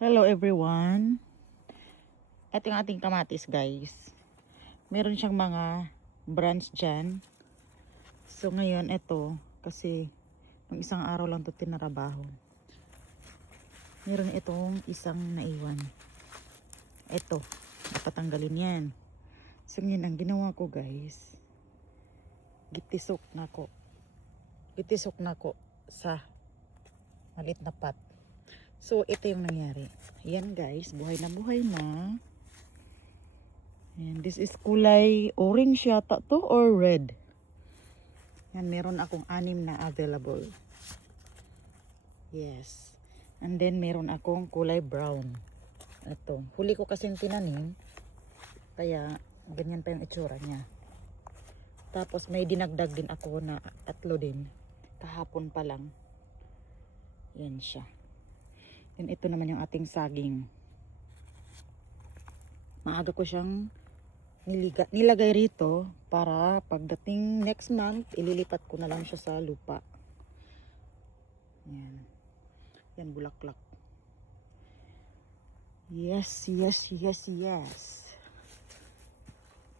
Hello everyone. Ito yung ating kamatis guys. Meron siyang mga branch dyan. So ngayon ito, kasi nung isang araw lang ito tinarabaho. Meron itong isang naiwan. Ito, napatanggalin yan. So ngayon ang ginawa ko guys, gitisok na ko. Gitisok na ko sa malit na pot. So, ito yung nangyari. Yan guys, buhay na. And this is kulay orange yata to or red. Yan, meron akong 6 na available. Yes. And then, meron akong kulay brown. Ito. Huli ko kasing tinanim. Kaya, ganyan pa yung itsura niya. Tapos, may dinagdag din ako na 3 din. Kahapon pa lang. Yan siya. And ito naman yung ating saging. Maaga ko siyang nilagay rito para pagdating next month, ililipat ko na lang siya sa lupa. Yan. Yan, bulaklak. Yes.